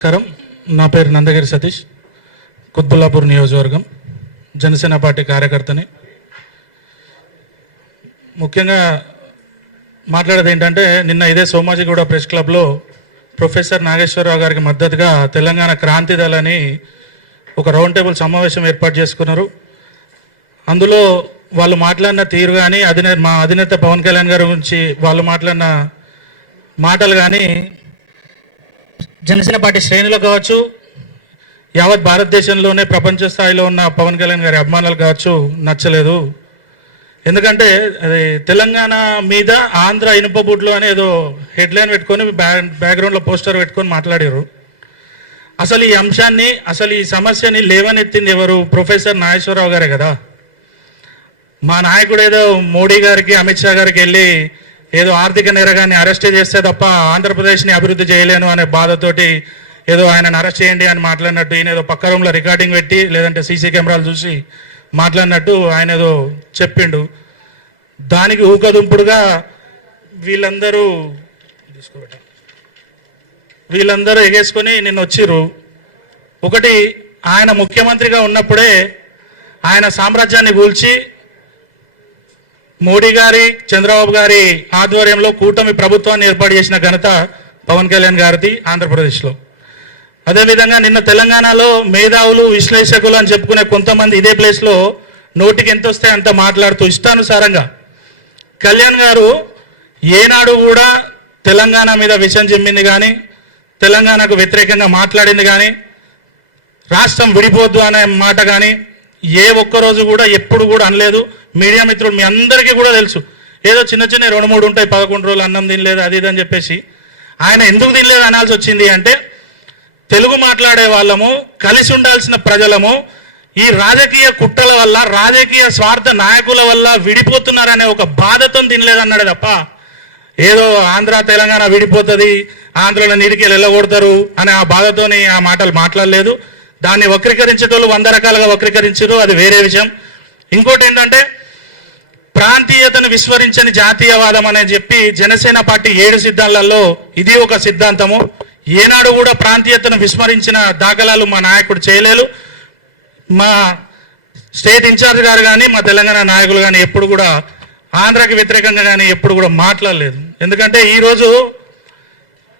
నమస్కారం. నా పేరు నందగిరి సతీష్, కుత్బుల్లాపూర్ నియోజకవర్గం జనసేన పార్టీ కార్యకర్తని. ముఖ్యంగా మాట్లాడేది ఏంటంటే, నిన్న ఇదే సోమాజిగూడ ప్రెస్ క్లబ్లో ప్రొఫెసర్ నాగేశ్వరరావు గారికి మద్దతుగా తెలంగాణ క్రాంతి దళని ఒక రౌండ్ టేబుల్ సమావేశం ఏర్పాటు చేసుకున్నారు. అందులో వాళ్ళు మాట్లాడిన తీరు కానీ మా అధినేత పవన్ కళ్యాణ్ గారి గురించి వాళ్ళు మాట్లాడిన మాటలు కానీ జనసేన పార్టీ శ్రేణులు కావచ్చు, యావత్ భారతదేశంలోనే ప్రపంచ స్థాయిలో ఉన్న పవన్ కళ్యాణ్ గారి అభిమానులు కావచ్చు నచ్చలేదు. ఎందుకంటే అది తెలంగాణ మీద ఆంధ్ర ఇనుపబుడ్లు అని ఏదో హెడ్లైన్ పెట్టుకొని బ్యాక్గ్రౌండ్లో పోస్టర్ పెట్టుకొని మాట్లాడారు. అసలు ఈ అంశాన్ని, అసలు ఈ సమస్యని లేవనెత్తింది ఎవరు? ప్రొఫెసర్ నాగేశ్వరరావు గారే కదా. మా నాయకుడు ఏదో మోడీ గారికి, అమిత్ షా గారికి వెళ్ళి ఏదో ఆర్థిక నేరగాన్ని అరెస్ట్ చేస్తే తప్ప ఆంధ్రప్రదేశ్ని అభివృద్ధి చేయలేను అనే బాధతోటి ఏదో ఆయనను అరెస్ట్ చేయండి అని మాట్లాడినట్టు, ఈయన ఏదో పక్క రూమ్లో రికార్డింగ్ పెట్టి లేదంటే సీసీ కెమెరాలు చూసి మాట్లాడినట్టు ఆయన ఏదో చెప్పిండు. దానికి ఊకదుంపుడుగా వీళ్ళందరూ ఎగేసుకొని నిన్న వచ్చిర్రు. ఒకటి, ఆయన ముఖ్యమంత్రిగా ఉన్నప్పుడే ఆయన సామ్రాజ్యాన్ని కూల్చి మోడీ గారి, చంద్రబాబు గారి ఆధ్వర్యంలో కూటమి ప్రభుత్వాన్ని ఏర్పాటు చేసిన ఘనత పవన్ కళ్యాణ్ గారిది ఆంధ్రప్రదేశ్లో. అదేవిధంగా నిన్న తెలంగాణలో మేధావులు, విశ్లేషకులు అని చెప్పుకునే కొంతమంది ఇదే ప్లేస్లో నోటికి ఎంత వస్తే అంత మాట్లాడుతూ ఇష్టానుసారంగా కళ్యాణ్ గారు ఏనాడు కూడా తెలంగాణ మీద విషం చిమ్మింది కానీ, తెలంగాణకు వ్యతిరేకంగా మాట్లాడింది కానీ, రాష్ట్రం విడిపోద్దు అనే మాట కానీ ఏ ఒక్కరోజు కూడా ఎప్పుడు కూడా అనలేదు. మీడియా మిత్రులు మీ అందరికీ కూడా తెలుసు, ఏదో చిన్న చిన్న 2-3 ఉంటాయి, 11 రోజులు అన్నం తినలేదు అది ఇది అని చెప్పేసి. ఆయన ఎందుకు తినలేదు అనాల్సి వచ్చింది అంటే, తెలుగు మాట్లాడే వాళ్ళము, కలిసి ఉండాల్సిన ప్రజలము ఈ రాజకీయ కుట్రల వల్ల, రాజకీయ స్వార్థ నాయకుల వల్ల విడిపోతున్నారనే ఒక బాధతో తినలేదన్నాడే తప్ప, ఏదో ఆంధ్ర తెలంగాణ విడిపోతుంది, ఆంధ్రలో నీడికి వెళ్ళగొడతారు అనే ఆ బాధతోని ఆ మాటలు మాట్లాడలేదు. దాన్ని వక్రీకరించేటోళ్ళు 100 రకాలుగా వక్రీకరించారు, అది వేరే విషయం. ఇంకోటి ఏంటంటే, ప్రాంతీయతను విస్మరించని జాతీయవాదం అనేది చెప్పి జనసేన పార్టీ 7 సిద్ధాంతాలలో ఇది ఒక సిద్ధాంతము. ఏనాడు కూడా ప్రాంతీయతను విస్మరించిన దాఖలాలు మా నాయకుడు చేయలేదు. మా స్టేట్ ఇన్ఛార్జ్ గారు కానీ, మా తెలంగాణ నాయకులు కానీ ఎప్పుడు కూడా ఆంధ్రాకి వ్యతిరేకంగా కానీ ఎప్పుడు కూడా మాట్లాడలేదు. ఎందుకంటే ఈరోజు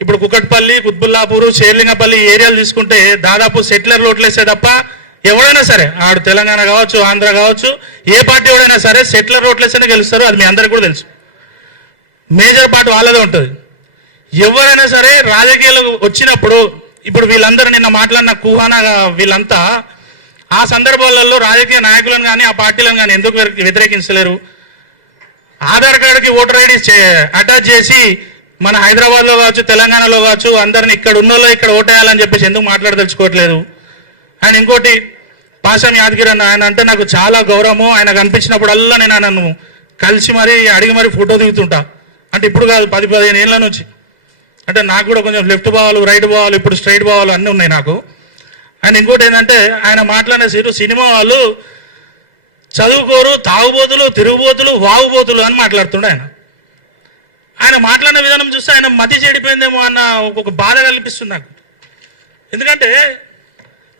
ఇప్పుడు కుకట్పల్లి, కుత్బుల్లాపూరు, షేర్లింగపల్లి ఏరియాలు తీసుకుంటే దాదాపు సెటిలర్ ఓట్లేసే తప్ప ఎవడైనా సరే, ఆడు తెలంగాణ కావచ్చు, ఆంధ్ర కావచ్చు, ఏ పార్టీ ఎవడైనా సరే సెటిలర్ ఓట్లేస్తేనే గెలుస్తారు. అది మీ అందరికీ కూడా తెలుసు. మేజర్ పార్ట్ వాళ్ళదే ఉంటుంది. ఎవరైనా సరే రాజకీయాలు వచ్చినప్పుడు, ఇప్పుడు వీళ్ళందరూ నిన్న మాట్లాడిన కుహానాగా వీళ్ళంతా ఆ సందర్భాలలో రాజకీయ నాయకులను కానీ ఆ పార్టీలను కానీ ఎందుకు వ్యతిరేకించలేరు? ఆధార్ కార్డుకి ఓటర్ ఐడి అటాచ్ చేసి మన హైదరాబాద్లో కావచ్చు, తెలంగాణలో కావచ్చు, అందరిని ఇక్కడ ఉన్నోళ్ళు ఇక్కడ ఓటేయాలని చెప్పేసి ఎందుకు మాట్లాడదలుచుకోవట్లేదు? ఆయన ఇంకోటి, పాషం యాదగిరి అన్న, ఆయన అంటే నాకు చాలా గౌరవము. ఆయన కనిపించినప్పుడల్లా నేను ఆయనను కలిసి మరీ అడిగి మరీ ఫోటో దిగుతుంటా. అంటే ఇప్పుడు కాదు, 10-15 ఏళ్ళ నుంచి. అంటే నాకు కూడా కొంచెం లెఫ్ట్ పోవాలి, రైట్ పోవాలి, ఇప్పుడు స్ట్రైట్ పోవాలి అన్నీ ఉన్నాయి నాకు. ఆయన ఇంకోటి ఏంటంటే, ఆయన మాట్లాడే సినిమా వాళ్ళు చదువుకోరు, తాగుబోతులు, తిరుగుబోతులు, వాగుబోతులు అని మాట్లాడుతుండే. ఆయన మాట్లాడిన విధానం చూస్తే ఆయన మతి చెడిపోయిందేమో అన్న ఒక బాధ కల్పిస్తుంది నాకు. ఎందుకంటే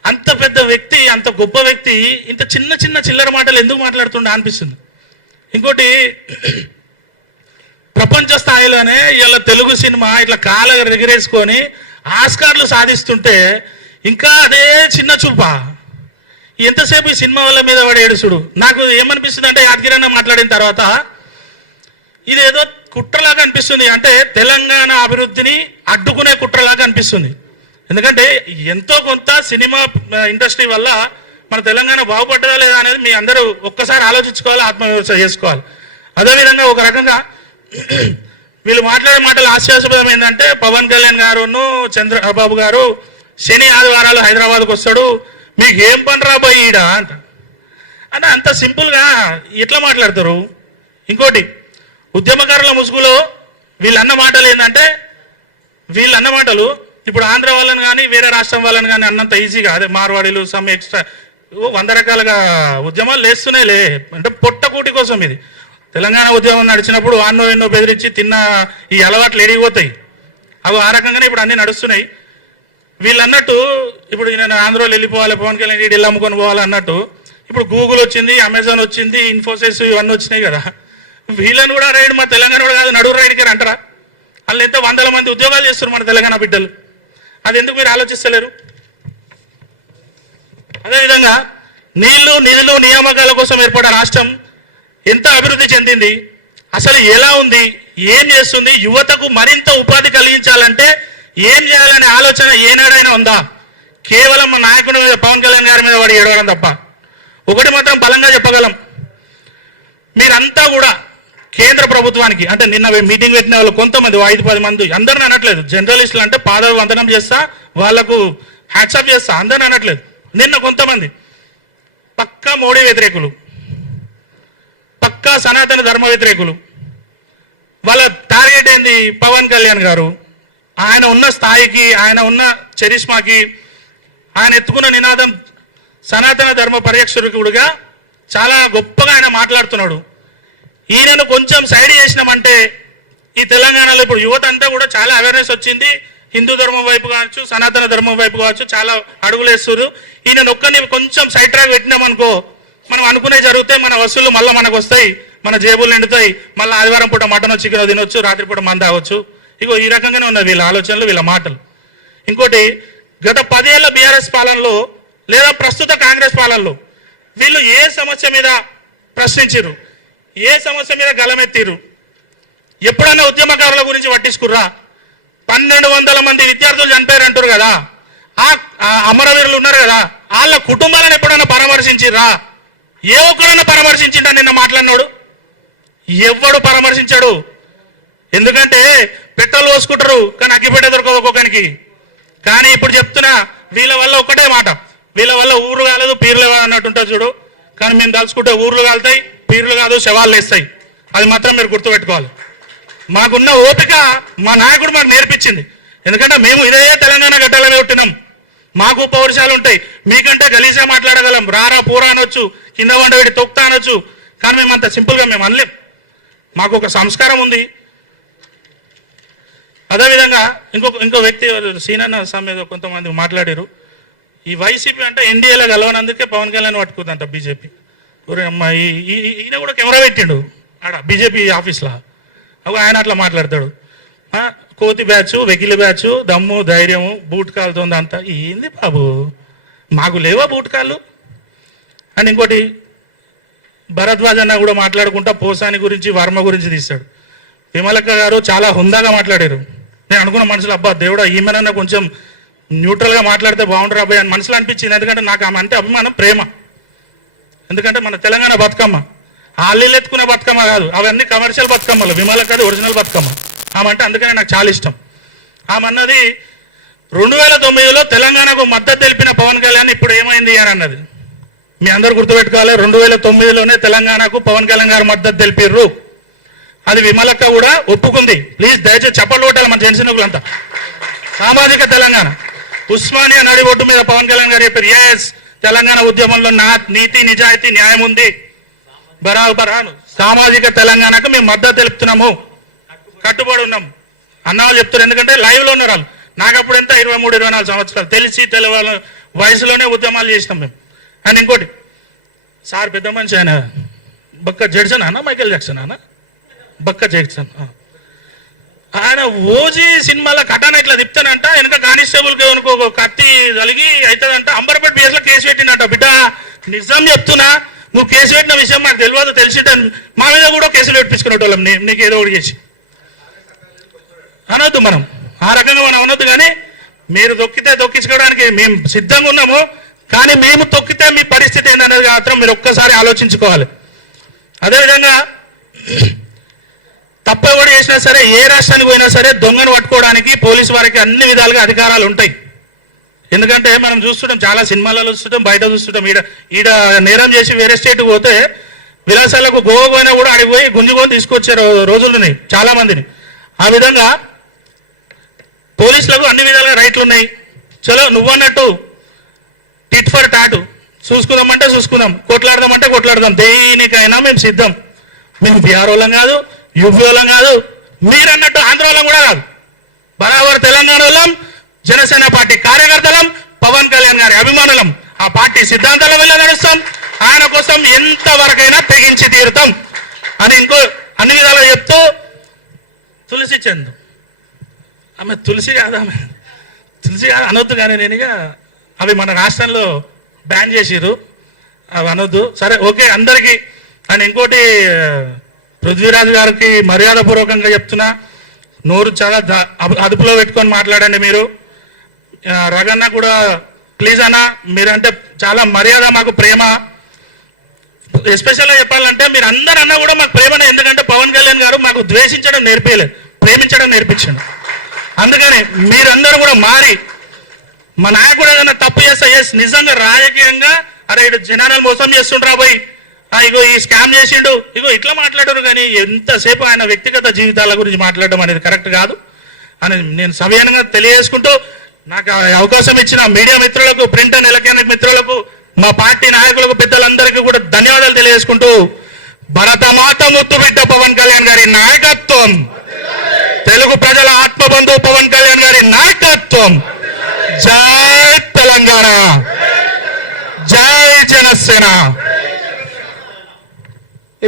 అంత పెద్ద వ్యక్తి, అంత గొప్ప వ్యక్తి ఇంత చిన్న చిన్న చిల్లర మాటలు ఎందుకు మాట్లాడుతుండే అనిపిస్తుంది. ఇంకోటి, ప్రపంచ స్థాయిలోనే ఇలా తెలుగు సినిమా ఇట్లా కాళ్ళ ఎగరేసుకొని ఆస్కార్లు సాధిస్తుంటే ఇంకా అదే చిన్న చూప. ఎంతసేపు ఈ సినిమా వాళ్ళ మీద వాడు ఏడుసుడు. నాకు ఏమనిపిస్తుంది అంటే, యాదగిరన్న మాట్లాడిన తర్వాత ఇదేదో కుట్రలాగా అనిపిస్తుంది. అంటే తెలంగాణ అభివృద్ధిని అడ్డుకునే కుట్రలాగా అనిపిస్తుంది. ఎందుకంటే ఎంతో కొంత సినిమా ఇండస్ట్రీ వల్ల మన తెలంగాణ బాగుపడ్డదా లేదా అనేది మీ అందరూ ఒక్కసారి ఆలోచించుకోవాలి, ఆత్మవిమర్శ చేసుకోవాలి. అదేవిధంగా ఒక రకంగా వీళ్ళు మాట్లాడే మాటలు హాస్యాస్పదం ఏంటంటే, పవన్ కళ్యాణ్ గారును చంద్రబాబు గారు శని ఆదివారాలు హైదరాబాద్కు వస్తాడు, మీకు ఏం పని రాబోయి ఈడ అంట. అంటే అంత సింపుల్గా ఎట్లా మాట్లాడతారు? ఇంకోటి, ఉద్యమకారుల ముసుగులో వీళ్ళన్న మాటలు ఏంటంటే, వీళ్ళన్న మాటలు ఇప్పుడు ఆంధ్ర వాళ్ళని కానీ వేరే రాష్ట్రం వాళ్ళని కానీ అన్నంత ఈజీగా, అదే మార్వాడీలు సమ్ ఎక్స్ట్రా 100 రకాలుగా ఉద్యమాలు లేస్తున్నాయిలే. అంటే పొట్టకూటి కోసం ఇది. తెలంగాణ ఉద్యమం నడిచినప్పుడు వాన్నో ఎన్నో బెదిరించి తిన్న ఈ అలవాట్లు ఎడిగిపోతాయి. అవి ఆ రకంగానే ఇప్పుడు అన్నీ నడుస్తున్నాయి. వీళ్ళు అన్నట్టు ఇప్పుడు నేను ఆంధ్రాలో వెళ్ళిపోవాలి, పవన్ కళ్యాణ్ ఇల్లు అమ్ముకొని పోవాలి అన్నట్టు ఇప్పుడు గూగుల్ వచ్చింది, అమెజాన్ వచ్చింది, ఇన్ఫోసిస్ ఇవన్నీ వచ్చినాయి కదా. వీళ్ళని కూడా రైడ్ మా తెలంగాణ కూడా కాదు నడువు రైడ్కి అంటారా? వాళ్ళు ఎంతో 100 మంది ఉద్యోగాలు చేస్తారు మన తెలంగాణ బిడ్డలు. అది ఎందుకు మీరు ఆలోచిస్తలేరు? అదేవిధంగా నీళ్లు, నిధులు, నియామకాల కోసం ఏర్పడిన రాష్ట్రం ఎంత అభివృద్ధి చెందింది, అసలు ఎలా ఉంది, ఏం చేస్తుంది, యువతకు మరింత ఉపాధి కలిగించాలంటే ఏం చేయాలనే ఆలోచన ఏనాడైనా ఉందా? కేవలం మా నాయకుడి మీద, పవన్ కళ్యాణ్ గారి మీద వాడు ఏడవడం తప్ప. ఒకటి మాత్రం బలంగా చెప్పగలం, మీరంతా కూడా కేంద్ర ప్రభుత్వానికి, అంటే నిన్న మీటింగ్ పెట్టిన వాళ్ళు కొంతమంది 5-10 మంది, అందరిని అనట్లేదు, జర్నలిస్టులు అంటే పాదాలు వందనం చేస్తా, వాళ్లకు హ్యాట్సాప్ చేస్తా, అందరిని అనట్లేదు. నిన్న కొంతమంది పక్కా మోడీ వ్యతిరేకులు, పక్కా సనాతన ధర్మ వ్యతిరేకులు, వాళ్ళ టార్గెట్ ఏంది? పవన్ కళ్యాణ్ గారు. ఆయన ఉన్న స్థాయికి, ఆయన ఉన్న చరిష్మాకి, ఆయన ఎత్తుకున్న నినాదం సనాతన ధర్మ పరిరక్షకుడిగా చాలా గొప్పగా ఆయన మాట్లాడుతున్నాడు. ఈయనను కొంచెం సైడ్ చేసినామంటే ఈ తెలంగాణలో ఇప్పుడు యువత అంతా కూడా చాలా అవేర్నెస్ వచ్చింది. హిందూ ధర్మం వైపు కావచ్చు, సనాతన ధర్మం వైపు కావచ్చు చాలా అడుగులు వేస్తారు. ఈయన ఒక్కరిని కొంచెం సైడ్ ట్రాక్ పెట్టినామనుకో, మనం అనుకునే జరుగుతాయి, మన వసూళ్ళు మళ్ళీ మనకు వస్తాయి, మన జేబులు నిండుతాయి, మళ్ళీ ఆదివారం పూట మటన్ చికెన్ తినొచ్చు, రాత్రిపూట మంద తాగొచ్చు. ఇగో ఈ రకంగానే ఉన్నాయి వీళ్ళ ఆలోచనలు, వీళ్ళ మాటలు. ఇంకోటి, గత 10 ఏళ్ల బీఆర్ఎస్ పాలనలో లేదా ప్రస్తుత కాంగ్రెస్ పాలనలో వీళ్ళు ఏ సమస్య మీద ప్రశ్నించారు, ఏ సమస్య మీద గలమెత్తిరు? ఎప్పుడైనా ఉద్యమకారుల గురించి పట్టించుకుర్రా? 1200 మంది విద్యార్థులు చనిపోయారు అంటారు కదా, ఆ అమరవీరులు ఉన్నారు కదా, వాళ్ళ కుటుంబాలను ఎప్పుడైనా పరామర్శించిర్రా? ఏ ఒక్కడైనా పరామర్శించిండా? నిన్న మాట్లాడినాడు ఎవ్వడు పరామర్శించాడు. ఎందుకంటే పెట్రోల్ పోసుకుంటారు కానీ అగ్గిపెట్ట దొరకదు ఒక్కొక్కరికి. కానీ ఇప్పుడు చెప్తున్నా, వీళ్ళ వల్ల ఒకటే మాట, వీళ్ళ వల్ల ఊరు కాలేదు పీర్లు అన్నట్టుంటుంది చూడు. కానీ మేము తలుచుకుంటే ఊర్లు కాలుతాయి, పీర్లు కాదు శవాలు వేస్తాయి. అది మాత్రం మీరు గుర్తుపెట్టుకోవాలి. మాకున్న ఓపిక మా నాయకుడు మాకు నేర్పించింది. ఎందుకంటే మేము ఇదే తెలంగాణ గడ్డలమే పుట్టినాం, మాకు పౌరుషాలు ఉంటాయి. మీకంటే గలీజా మాట్లాడగలం, రారా పూరా అనొచ్చు, కింద వంట వీడి తొక్తా అనొచ్చు. కానీ మేము అంత సింపుల్గా మేము అనలేం, మాకు ఒక సంస్కారం ఉంది. అదేవిధంగా ఇంకో వ్యక్తి సీనన్న సమేత కొంతమంది మాట్లాడారు, ఈ వైసీపీ అంటే ఎన్డీఏలో గెలవనందుకే పవన్ కళ్యాణ్ పట్టుకుందంట బీజేపీ. అమ్మా ఈయన కూడా కెమెరా పెట్టిండు ఆడ బీజేపీ ఆఫీస్లో. ఆయన అట్లా మాట్లాడతాడు, కోతి బ్యాచ్, వెకిలి బ్యాచ్, దమ్ము ధైర్యము, బూట్ కాలుతుంది అంతా. ఏంది బాబు, మాకు లేవా బూట్ కాళ్ళు? అండ్ ఇంకోటి, భరద్వాజ్ అన్న కూడా మాట్లాడుకుంటా పోసాని గురించి, వర్మ గురించి తీస్తాడు. విమలక్క గారు చాలా హుందాగా మాట్లాడారు. నేను అనుకున్న మనసులో, అబ్బా దేవుడా ఈమెనన్నా కొంచెం న్యూట్రల్గా మాట్లాడితే బాగుంటారు అబ్బాయి అని మనసులో అనిపించింది. ఎందుకంటే నాకు ఆమె అంటే అభిమానం, ప్రేమ. ఎందుకంటే మన తెలంగాణ బతుకమ్మ ఆళ్ళు ఎత్తుకునే బతుకమ్మ కాదు, అవన్నీ కమర్షియల్ బతుకమ్మలు. విమలక్క అది ఒరిజినల్ బతుకమ్మ ఆమె అంటే, అందుకనే నాకు చాలా ఇష్టం. ఆమె అన్నది 2009లో తెలంగాణకు మద్దతు తెలిపిన పవన్ కళ్యాణ్ ఇప్పుడు ఏమైంది అని అన్నది. మీ అందరూ గుర్తుపెట్టుకోవాలి, 2009లోనే తెలంగాణకు పవన్ కళ్యాణ్ గారు మద్దతు తెలిపిర్రు. అది విమలక్క కూడా ఒప్పుకుంది. ప్లీజ్ దయచేసి చప్పట్లు కొట్టాలి మన జనసేనకులంతా. సామాజిక తెలంగాణ, ఉస్మానియా నడి ఒడ్డు మీద పవన్ కళ్యాణ్ గారు చెప్పారు, ఎస్ తెలంగాణ ఉద్యమంలో నీతి నిజాయితీ న్యాయం ఉంది, బరాబరాను సామాజిక తెలంగాణకు మేము మద్దతు తెలుపుతున్నాము, కట్టుబడి ఉన్నాం అన్నవాళ్ళు చెప్తారు. ఎందుకంటే లైవ్లో ఉన్నారు వాళ్ళు. నాకు అప్పుడు ఎంత 23-24 సంవత్సరాలు, తెలిసి తెలవాళ్ళ వయసులోనే ఉద్యమాలు చేసినాం మేము. అండ్ ఇంకోటి, సార్ పెద్ద మనిషి ఆయన బక్క జడ్సన్ అన్న, మైకేల్ జాక్సన్ అన్న, బక్క జడ్సన్. ఆయన ఓజీ సినిమాలో కటాన ఇట్లా తిప్తానంట, వెనక కానిస్టేబుల్కి అనుకో కత్తి కలిగి అవుతుందంట. అంబర్పేట పిఎస్లో కేసు పెట్టినట్ట. బిడ్డ నిజం చెప్తున్నా, నువ్వు కేసు పెట్టిన విషయం మాకు తెలియదు, తెలిసింటే మా మీద కూడా కేసులు పెట్టించుకునేటోళ్ళం. నీకు ఏదో ఒకటి చేసి అనొద్దు, మనం ఆ రకంగా మనం అనొద్దు. కానీ మీరు తొక్కితే తొక్కించుకోవడానికి మేము సిద్ధంగా ఉన్నాము. కానీ మేము తొక్కితే మీ పరిస్థితి ఏంటనేది మాత్రం మీరు ఒక్కసారి ఆలోచించుకోవాలి. అదేవిధంగా తప్పు ఎవరు చేసినా సరే, ఏ రాష్ట్రానికి పోయినా సరే దొంగను పట్టుకోవడానికి పోలీసు వారికి అన్ని విధాలుగా అధికారాలు ఉంటాయి. ఎందుకంటే మనం చూస్తుంటాం, చాలా సినిమాలలో చూస్తుంటాం, బయట చూస్తుంటాం. ఈడ నేరం చేసి వేరే స్టేట్కి పోతే విలాసాలకు గోవా పోయినా కూడా ఆడికి పోయి గుంజుకొని తీసుకొచ్చారు రోజులున్నాయి చాలా మందిని. ఆ విధంగా పోలీసులకు అన్ని విధాలుగా రైట్లు ఉన్నాయి. చలో నువ్వన్నట్టు టిట్ ఫర్ టాటు, చూసుకుందామంటే చూసుకుందాం, కొట్లాడదామంటే కొట్లాడదాం, దేనికైనా మేము సిద్ధం. మేము బీహార్ వాళ్ళం కాదు, యూపీ వాళ్ళం కాదు, మీరన్నట్టు ఆంధ్ర వాళ్ళం కూడా కాదు, బరాబర్ తెలంగాణ వాళ్ళం, జనసేన పార్టీ కార్యకర్తలం, పవన్ కళ్యాణ్ గారి అభిమానులం. ఆ పార్టీ సిద్ధాంతాల వల్ల నడుస్తాం. ఆయన కోసం ఎంతవరకైనా తెగించి తీరుతాం అని అన్ని విధాలుగా చెప్తూ, తులసి చందు ఆమె తులసి కాదు అనొద్దు, కానీ నేను ఇక అవి మన రాష్ట్రంలో బ్యాన్ చేసిరు, అవి అనొద్దు. సరే ఓకే అందరికీ. అని ఇంకోటి పృథ్వీరాజు గారికి మర్యాదపూర్వకంగా చెప్తున్నా, నోరు చాలా అదుపులో పెట్టుకొని మాట్లాడండి మీరు. రగన్న కూడా ప్లీజ్ అన్న, మీరంటే చాలా మర్యాద, మాకు ప్రేమ. ఎస్పెషల్గా చెప్పాలంటే మీరు అందరన్నా కూడా మాకు ప్రేమనే, ఎందుకంటే పవన్ కళ్యాణ్ గారు మాకు ద్వేషించడం నేర్పేయలేదు, ప్రేమించడం నేర్పించండి. అందుకని మీరందరూ కూడా మారి, మా నాయకుడు ఏదైనా తప్పు చేస్తే నిజంగా రాజకీయంగా అరే ఇటు జనాలను మోసం చేస్తుండ్రా పోయి, ఇగో ఈ స్కామ్ చేసిండు, ఇగో ఇట్లా మాట్లాడరు. కానీ ఎంతసేపు ఆయన వ్యక్తిగత జీవితాల గురించి మాట్లాడడం అనేది కరెక్ట్ కాదు అని నేను సవినయంగా తెలియజేసుకుంటూ, నాకు అవకాశం ఇచ్చిన మీడియా మిత్రులకు, ప్రింట్ అండ్ ఎలక్ట్రానిక్ మిత్రులకు, మా పార్టీ నాయకులకు, పెద్దలందరికీ కూడా ధన్యవాదాలు తెలియజేసుకుంటూ, భరతమాత ముద్దుబిడ్డ పవన్ కళ్యాణ్ గారి నాయకత్వం, తెలుగు ప్రజల ఆత్మబంధు పవన్ కళ్యాణ్ గారి నాయకత్వం. జై తెలంగాణ, జై జనసేన.